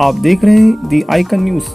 आप देख रहे हैं दी आइकन न्यूज़।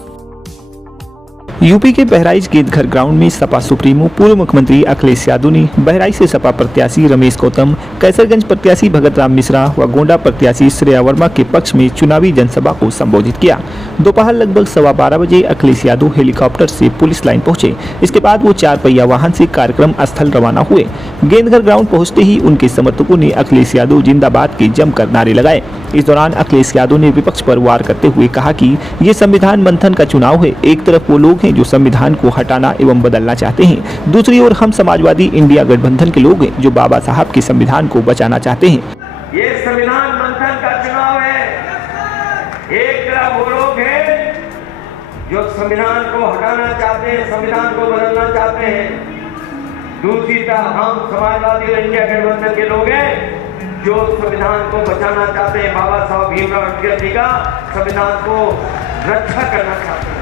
यूपी के बहराइच गेंदघर ग्राउंड में सपा सुप्रीमो पूर्व मुख्यमंत्री अखिलेश यादव ने बहराइच से सपा प्रत्याशी रमेश गौतम, कैसरगंज प्रत्याशी भगत राम मिश्रा व गोंडा प्रत्याशी श्रेया वर्मा के पक्ष में चुनावी जनसभा को संबोधित किया। दोपहर लगभग 12:15 बजे अखिलेश यादव हेलीकॉप्टर से पुलिस लाइन पहुंचे। इसके बाद वो 4 पहिया वाहन से कार्यक्रम स्थल रवाना हुए। गेंदघर ग्राउंड पहुंचते ही उनके समर्थकों ने अखिलेश यादव जिंदाबाद के जमकर नारे लगाए। इस दौरान अखिलेश यादव ने विपक्ष पर वार करते हुए कहा कि ये संविधान मंथन का चुनाव है। एक तरफ वो लोग हैं जो संविधान को हटाना एवं बदलना चाहते हैं, दूसरी ओर हम समाजवादी इंडिया गठबंधन के लोग हैं जो बाबा साहब के संविधान को बचाना चाहते हैं। ये संविधान मंथन का चुनाव है। एक तरफ वो लोग हैं जो संविधान को हटाना चाहते हैं, संविधान को बदलना चाहते हैं, दूसरी तरफ हम समाजवादी इंडिया गठबंधन के लोग हैं जो संविधान को बचाना चाहते हैं, बाबा साहब भीमराव अम्बेडकर जी का संविधान को रक्षा करना चाहते हैं।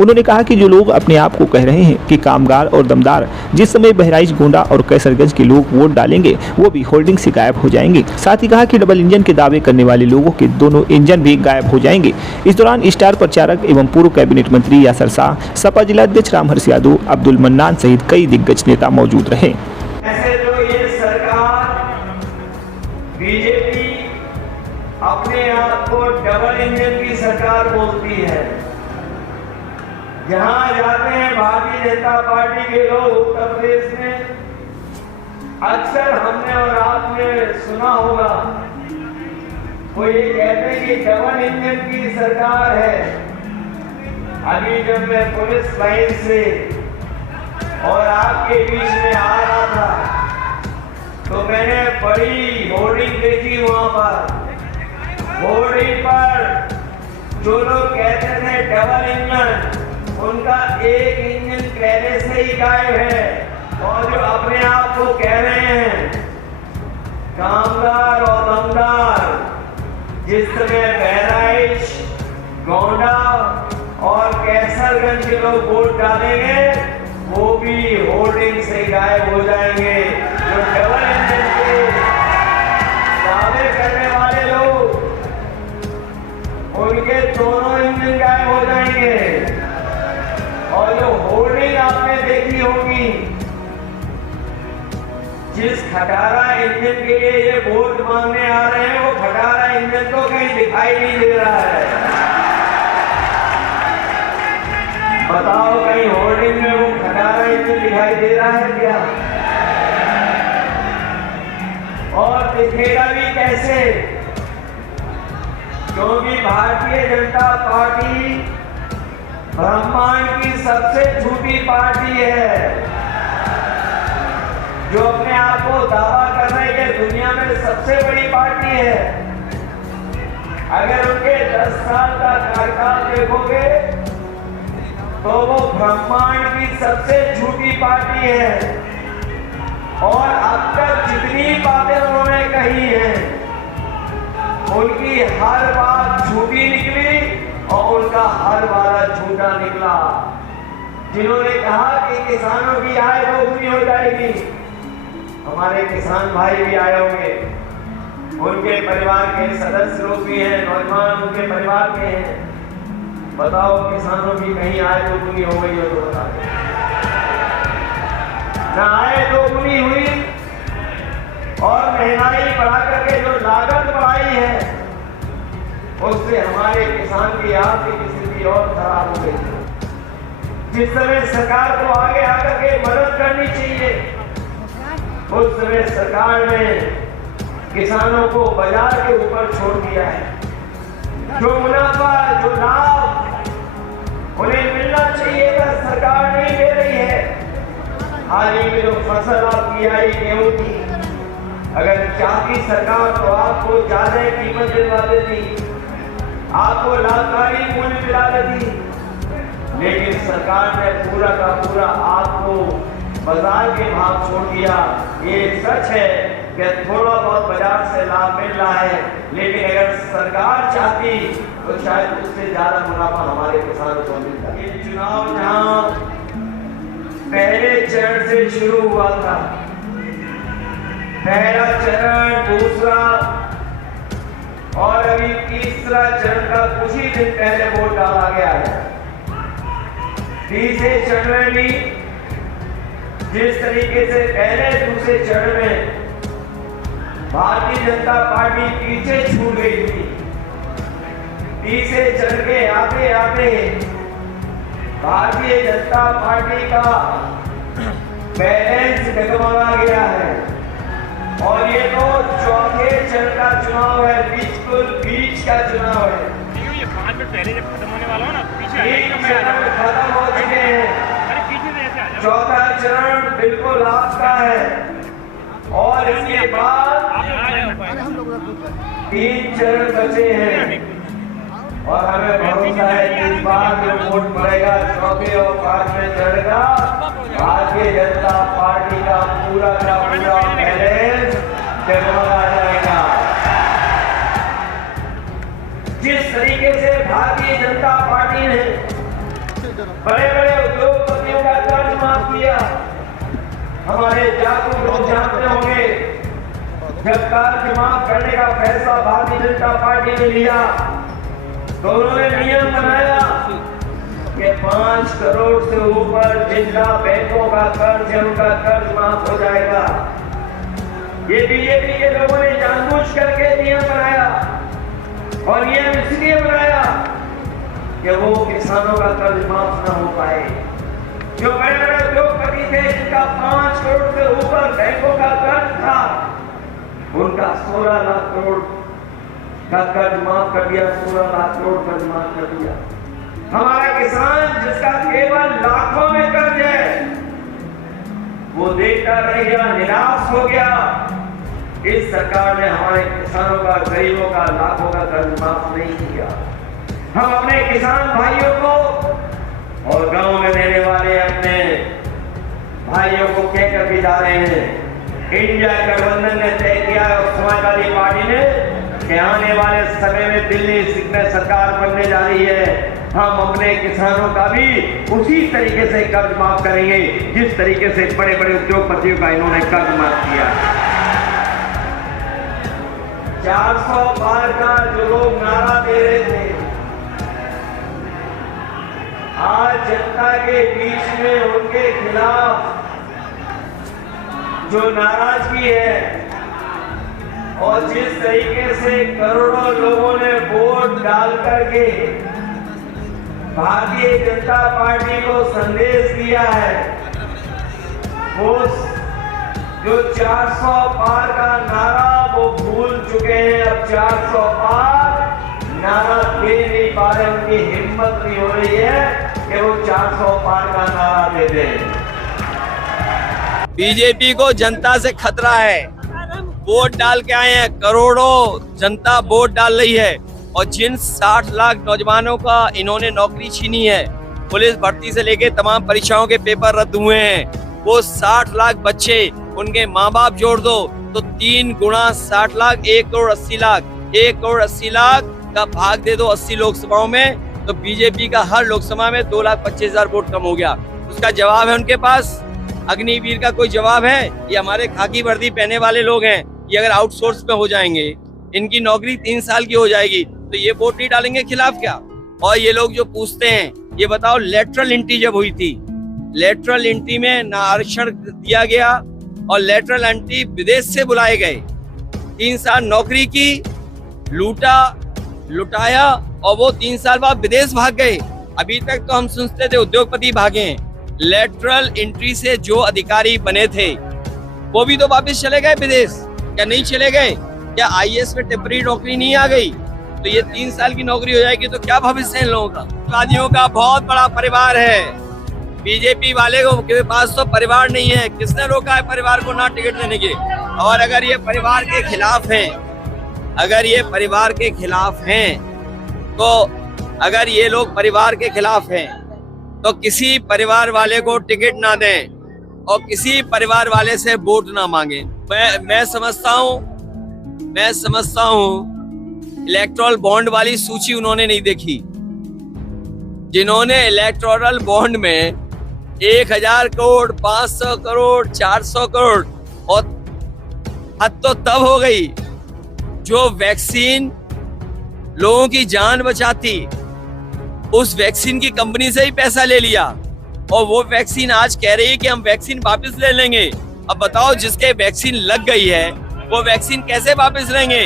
उन्होंने कहा कि जो लोग अपने आप को कह रहे हैं कि कामगार और दमदार, जिस समय बहराइच, गोंडा और कैसरगंज के लोग वोट डालेंगे वो भी होल्डिंग से गायब हो जाएंगे। साथ ही कहा कि डबल इंजन के दावे करने वाले लोगों के दोनों इंजन भी गायब हो जाएंगे। इस दौरान स्टार प्रचारक एवं पूर्व कैबिनेट मंत्री यासर शाह, सपा जिलाध्यक्ष रामहर्ष यादव, अब्दुल मन्नान सहित कई दिग्गज नेता मौजूद रहे। बीजेपी अपने आप को डबल इंजन की सरकार बोलती है। जहां जाते हैं भारतीय जनता पार्टी के लोग उत्तर प्रदेश में, अक्सर हमने और आपने सुना होगा वो ये कहते हैं कि डबल इंजन की सरकार है। अभी जब मैं पुलिस लाइन से और आपके बीच में आ रहा था तो मैंने बड़ी होर्डिंग देखी। वहां पर होर्डिंग पर जो लोग कहते थे डबल इंजन, उनका एक इंजन पहले से ही गायब है। और जो अपने आप को कह रहे हैं कामगार और दमदार, जिस समय बहराइच, गोंडा और कैसरगंज के लोग वोट डालेंगे वो भी होर्डिंग से गायब हो जाएंगे। जो डबल इंजन के दावे करने वाले लोग, उनके दोनों इंजन गायब हो जाएंगे। और जो होर्डिंग आपने देखी होगी, जिस खटारा इंजन के लिए ये वोट मांगने आ रहे हैं, वो खटारा इंजन तो कहीं दिखाई नहीं दे रहा है। बताओ कहीं होर्डिंग में वो खटारा इंजन दिखाई दे रहा है क्या? और दिखेगा भी कैसे? क्योंकि भारतीय जनता पार्टी ब्रह्मांड की सबसे झूठी पार्टी है, जो अपने आप को दावा कर रहे हैं कि दुनिया में सबसे बड़ी पार्टी है। अगर उनके 10 साल का कार्यकाल देखोगे तो वो ब्रह्मांड की सबसे झूठी पार्टी है। और अब तक जितनी बातें उन्होंने कही हैं उनकी हर बात झूठी निकली और उनका हर वादा झूठा निकला। जिन्होंने कहा कि किसानों की आय दोगुनी हो जाएगी, हमारे किसान भाई भी आए होंगे, उनके परिवार के सदस्य लोग भी हैं, नौजवान उनके परिवार के हैं। बताओ किसानों की कहीं आय दोगुनी हो गई हो तो बताओ। ना आय दोगुनी हुई और महंगाई बढ़ा करके जो लागत बढ़ाई है उससे हमारे किसान की आर्थिक स्थिति और खराब हो गई। जिस समय सरकार को आगे आकर के मदद करनी चाहिए, उस समय सरकार ने किसानों को बाजार के ऊपर छोड़ दिया है। जो मुनाफा, जो लाभ उन्हें मिलना चाहिए था, सरकार नहीं दे रही है। हाल ही में जो फसल आपकी आई गेहूं की, अगर चाहती सरकार तो आपको ज्यादा कीमत दिलवा देती, आपको लाभकारी मूल्य दिला देती, लेकिन सरकार ने पूरा का पूरा आपको बाजार के भाव छोड़ दिया। ये सच है कि थोड़ा बहुत बाजार से लाभ मिल रहा है, लेकिन अगर सरकार चाहती तो शायद उससे ज्यादा मुनाफा हमारे किसानों को मिलता। ये चुनाव जहां पहले चरण से शुरू हुआ था, पहला चरण, दूसरा और अभी तीसरा चरण का कुछ ही दिन पहले वोट डाला गया है। तीसरे चरण में भी जिस तरीके से पहले दूसरे चरण में भारतीय जनता पार्टी पीछे छूट गई थी, तीसरे चरण के आते आते भारतीय जनता पार्टी का बैलेंस डगमगा गया है और ये तो चौथे चरण का चुनाव है, बिल्कुल बीच का चुनाव है। ये 5 मिनट पहले जब खत्म होने वाला हो ना, पीछे तीन चरण खत्म हो चुके हैं, अरे पीछे से ऐसे आ जाओ। चौथा चरण बिल्कुल आपका है और इसके बाद आप आ जाओ। 3 चरण बचे हैं और हमें भरोसा है कि इस बार जो वोट पड़ेगा चौथे और 5वें चरण का भारतीय जनता पार्टी का पूरा बैलेंस डगमगा जाएगा। जिस तरीके से भारतीय जनता पार्टी ने बड़े बड़े उद्योगपतियों का कर्ज माफ किया, हमारे जागरूक लोग जानते होंगे जब कर्ज माफ करने का फैसला भारतीय जनता पार्टी ने लिया तो उन्होंने नियम बनाया कि 5 करोड़ से ऊपर जिनका बैंकों का कर्ज है उनका कर्ज माफ हो जाएगा। ये बीजेपी के लोगों ने जानबूझ करके नियम बनाया और नियम इसलिए बनाया कि वो किसानों का कर्ज माफ न हो पाए। जो बड़े बड़े उद्योगपति थे जिनका 5 करोड़ से ऊपर बैंकों का कर्ज था उनका 16 लाख करोड़ का कर्ज माफ कर दिया, 16 लाख करोड़ कर्ज माफ कर दिया। हमारा किसान जिसका केवल लाखों में कर्ज है वो देखता रह गया, निराश हो गया। इस सरकार ने हमारे किसानों का, गरीबों का, लाखों का कर्ज माफ नहीं किया। हम अपने किसान भाइयों को और गांव में रहने वाले अपने भाइयों को कहकर भी जा रहे हैं। इंडिया गठबंधन ने तय किया और समाजवादी पार्टी ने कि आने वाले समय में दिल्ली में सरकार बनने जा रही है, हम अपने किसानों का भी उसी तरीके से कर्ज माफ करेंगे जिस तरीके से बड़े बड़े उद्योगपतियों का इन्होंने कर्ज माफ किया। 400 पार का जो लोग नारा दे रहे थे, आज जनता के बीच में उनके खिलाफ जो नाराजगी है और जिस तरीके से करोड़ों लोगों ने वोट डाल करके भारतीय जनता पार्टी को संदेश दिया है, वो जो 400 पार का नारा वो भूल चुके हैं। अब 400 पार नारा दे नहीं पा रहे, उनकी हिम्मत नहीं हो रही है कि वो 400 पार का नारा दे दें। बीजेपी को जनता से खतरा है, वोट डाल के आए हैं, करोड़ों जनता वोट डाल रही है और जिन 60 लाख नौजवानों का इन्होंने नौकरी छीनी है, पुलिस भर्ती से लेके तमाम परीक्षाओं के पेपर रद्द हुए हैं, वो 60 लाख बच्चे, उनके माँ बाप जोड़ दो तो 3 गुना 60 लाख 1 करोड़ 80 लाख, 1 करोड़ 80 लाख का भाग दे दो 80 लोकसभाओं में तो बीजेपी का हर लोकसभा में 2,25,000 वोट कम हो गया। उसका जवाब है उनके पास? अग्निवीर का कोई जवाब है? ये हमारे खाकी वर्दी पहने वाले लोग हैं, ये अगर आउटसोर्स पे हो जाएंगे, इनकी नौकरी 3 साल की हो जाएगी तो ये वोट नहीं डालेंगे खिलाफ क्या? और ये लोग जो पूछते हैं, ये बताओ लेटरल एंट्री जब हुई थी, लेटरल एंट्री में ना आरक्षण दिया गया और लेटरल एंट्री विदेश से बुलाए गए, 3 साल नौकरी की, लूटा लुटाया और वो 3 साल बाद विदेश भाग गए। अभी तक तो हम सुनते थे उद्योगपति भागे हैं, लेटरल एंट्री से जो अधिकारी बने थे वो भी तो वापस चले गए विदेश, क्या नहीं चले गए? क्या आईएएस में टेम्पररी नौकरी नहीं आ गई? तो ये 3 साल की नौकरी हो जाएगी तो क्या भविष्य है इन लोगों का? वादियों का बहुत बड़ा परिवार है, बीजेपी वाले के पास तो परिवार नहीं है। किसने रोका है परिवार को ना टिकट देने के? और अगर ये परिवार के खिलाफ हैं, अगर ये परिवार के खिलाफ हैं तो अगर ये लोग परिवार के खिलाफ हैं तो किसी परिवार वाले को टिकट ना दें और किसी परिवार वाले से वोट ना मांगे। मैं समझता हूं इलेक्टोरल बॉन्ड वाली सूची उन्होंने नहीं देखी, जिन्होंने इलेक्टोरल बॉन्ड में 1000 करोड़, 500 करोड़, 400 करोड़, और हद तो तब हो गई जो वैक्सीन लोगों की जान बचाती, उस वैक्सीन की कंपनी से ही पैसा ले लिया और वो वैक्सीन आज कह रही है कि हम वैक्सीन वापस ले लेंगे। अब बताओ, जिसके वैक्सीन लग गई है वो वैक्सीन कैसे वापस लेंगे?